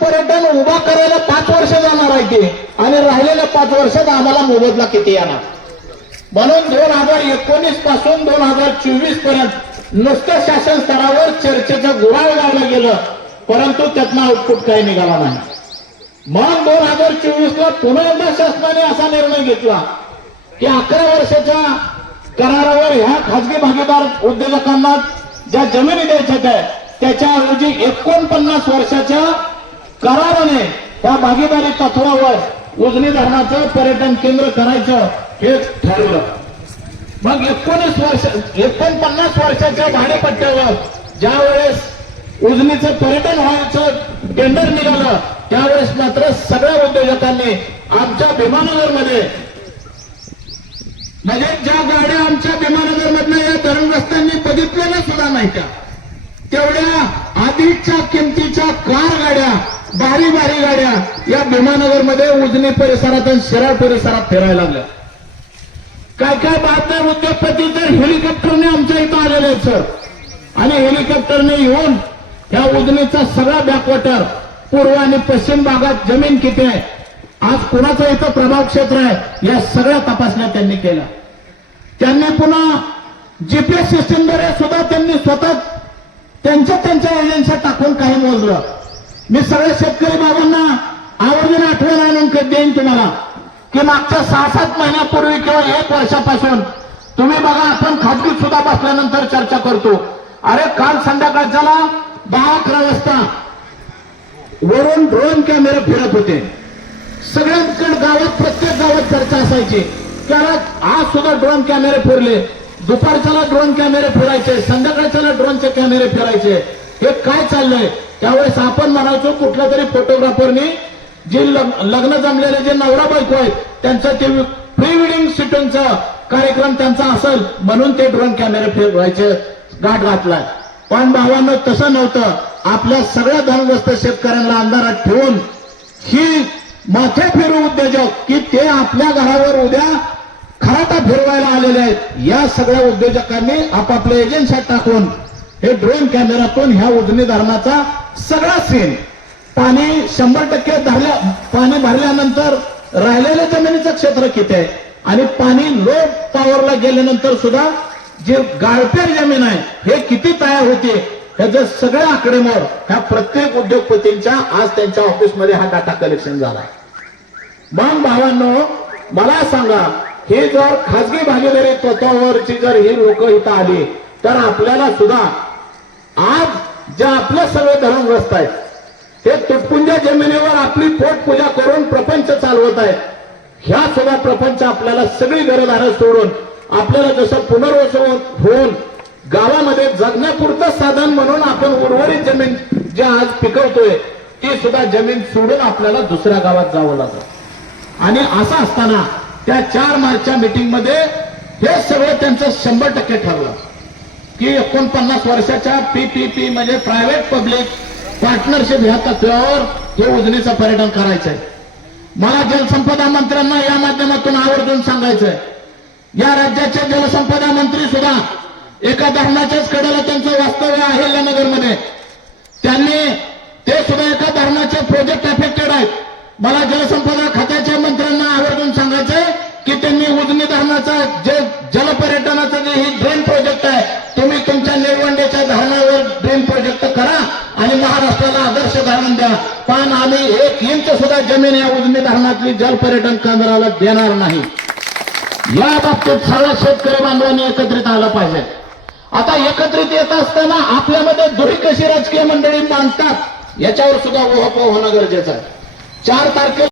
पर्यटन उभा करायला 5 वर्ष जाणार आहे ते, आणि राहिलेल्या 5 वर्षात आम्हाला मोबदला किती येणार. म्हणून 2019 पासून 2024 पर्यंत नुसतं शासन स्तरावर चर्चेचं गुराळ लावलं गेलं, परंतु त्यातनं आउटपुट काही निघाला नाही. मग 2024ला पुन्हा एकदा शासनाने असा निर्णय घेतला की 11 वर्षाच्या करारावर ह्या खाजगी भागीदार उद्योजकांना ज्या जमिनी द्यायच्या आहेत त्याच्याऐवजी 49 वर्षाच्या कराराने त्या भागीदारी तत्वावर उजनी धरणाचं पर्यटन केंद्र करायचं हे ठरवलं. मग 49 वर्षाच्या भाडेपट्ट्यावर ज्या वेळेस उजनीचं पर्यटन व्हायचं टेंडर निघालं त्यावेळेस मात्र सगळ्या उद्योजकांनी आमच्या भीमानगरमध्ये, म्हणजे ज्या गाड्या आमच्या भीमानगर मधल्या या धरण रस्त्यांनी बघितलेल्या सुद्धा नाही तेवढ्या आधीच्या किमतीच्या कार गाड्या, भारी गाड्या या भीमानगरमध्ये उजनी परिसरात आणि शिराळ परिसरात फिरायला लागल्या. काय बातम्या उद्योगपती तर हेलिकॉप्टरने आमच्या इथं आलेले आहेत सर, आणि हेलिकॉप्टरने येऊन या उजनीचा सगळा बॅकवॉटर पूर्व आणि पश्चिम भागात जमीन किती आहे, आज कुणाचं इथं प्रभाव क्षेत्र आहे, या सगळ्या तपासण्या त्यांनी केल्या. त्यांनी पुन्हा जीपीएस सिस्टीमद्वारे सुद्धा त्यांनी स्वतः त्यांच्या एजन्सी टाकून काही मोजलं. मी सगळ्या शेतकरी बाबांना आवर्जून आठवण आणून देईन तुम्हाला की मागच्या 6-7 महिन्यापूर्वी किंवा 1 वर्षापासून तुम्ही बघा, आपण खाजगीत सुद्धा बसल्यानंतर चर्चा करतो. अरे काल संध्याकाळच्याला 10-11 वाजता वरून ड्रोन कॅमेरे फिरत होते. सगळ्यांकडे गावात, प्रत्येक गावात चर्चा असायची की आज सुद्धा ड्रोन कॅमेरे फिरले, दुपारच्याला ड्रोन कॅमेरे फिरायचे, संध्याकाळच्याला ड्रोनचे कॅमेरे फिरायचे, हे काय चाललंय. त्यावेळेस आपण म्हणायचो कुठल्या तरी फोटोग्राफरनी जे लग्न जमलेले जे नवरा बायको आहेत त्यांचं ते प्री वेडिंग शूटिंगचा कार्यक्रम त्यांचा असेल म्हणून ते ड्रोन कॅमेरे फिरवायचे गाठ घातलाय. पण भावांनो तसं नव्हतं. आपल्या सगळ्या धनग्रस्त शेतकऱ्यांना अंधारात ठेवून ही माथे फिरू उद्योजक की ते आपल्या घरावर उद्या खराटा फिरवायला आलेले आहेत, या सगळ्या उद्योजकांनी आपापल्या एजन्सी टाकून हे ड्रोन कॅमेऱ्यातून ह्या उजनी धरणाचा सगळा सीन, पाणी 100% पाणी भरल्यानंतर राहिलेल्या जमिनीचं क्षेत्र किती आहे आणि पाणी लो पॉवरला गेल्यानंतर सुद्धा जे गाळपेर जमीन आहे हे किती तयार होते, ह्याचे सगळे आकडेमोड ह्या प्रत्येक उद्योगपतींच्या आज त्यांच्या ऑफिसमध्ये हा डाटा कलेक्शन झाला. मग भावांनो मला सांगा, हे जर खाजगी भागीदारी तत्वावरची जर ही लोक इथं आली तर आपल्याला सुद्धा आज जे आपलं सगळं धरणग्रस्त आहेत ते तुटपुंज्या जमिनीवर आपली पोटपूजा करून प्रपंच चालवत आहेत. ह्या सुद्धा प्रपंच आपल्याला सगळी घरदारं सोडून आपल्याला जसं पुनर्वसन होऊन गावामध्ये जगण्यापुरतं साधन म्हणून आपण उर्वरित जमीन जे आज पिकवतोय ती सुद्धा जमीन सोडून आपल्याला दुसऱ्या गावात जावं लागतं. आणि असं असताना त्या 4 मार्चच्या मीटिंगमध्ये हे सगळं त्यांचं 100% ठरलं की 49 वर्षाच्या PPP म्हणजे प्रायव्हेट पब्लिक पार्टनरशिप ह्या तत्वावर हे उजनीचं पर्यटन करायचंय. मला जलसंपदा मंत्र्यांना या माध्यमातून आवर्जून सांगायचंय, या राज्याचे जलसंपदा मंत्री सुद्धा एका धरणाच्याच कडेला त्यांचं वास्तव्य आहे अहिल्यानगरमध्ये, त्यांनी ते सुद्धा एका धरणाचे प्रोजेक्ट अफेक्टेड आहेत. मला जलसंपदा खात्याच्या मंत्र्यांना आवर्जून सांगायचंय की त्यांनी उजनी धरणाचा जे जलपर्यटनाचं जे ही ड्रेन प्रोजेक्ट आहे तुम्ही तुमच्या निळवंडेच्या धरणावर ड्रेन प्रोजेक्ट करा आणि महाराष्ट्राला आदर्श धरण द्या, पण आम्ही 1 इंच सुद्धा जमीन या उजनी धरणातली जलपर्यटन केंद्राला देणार नाही. या बाबतीत सगळ्या शेतकरी बांधवांनी एकत्रित आलं पाहिजे. आता एकत्रित येत असताना आपल्यामध्ये दुरी कशी राजकीय मंडळी मांडतात याच्यावर सुद्धा उहापोह होणं गरजेचं आहे. 4 तारखेला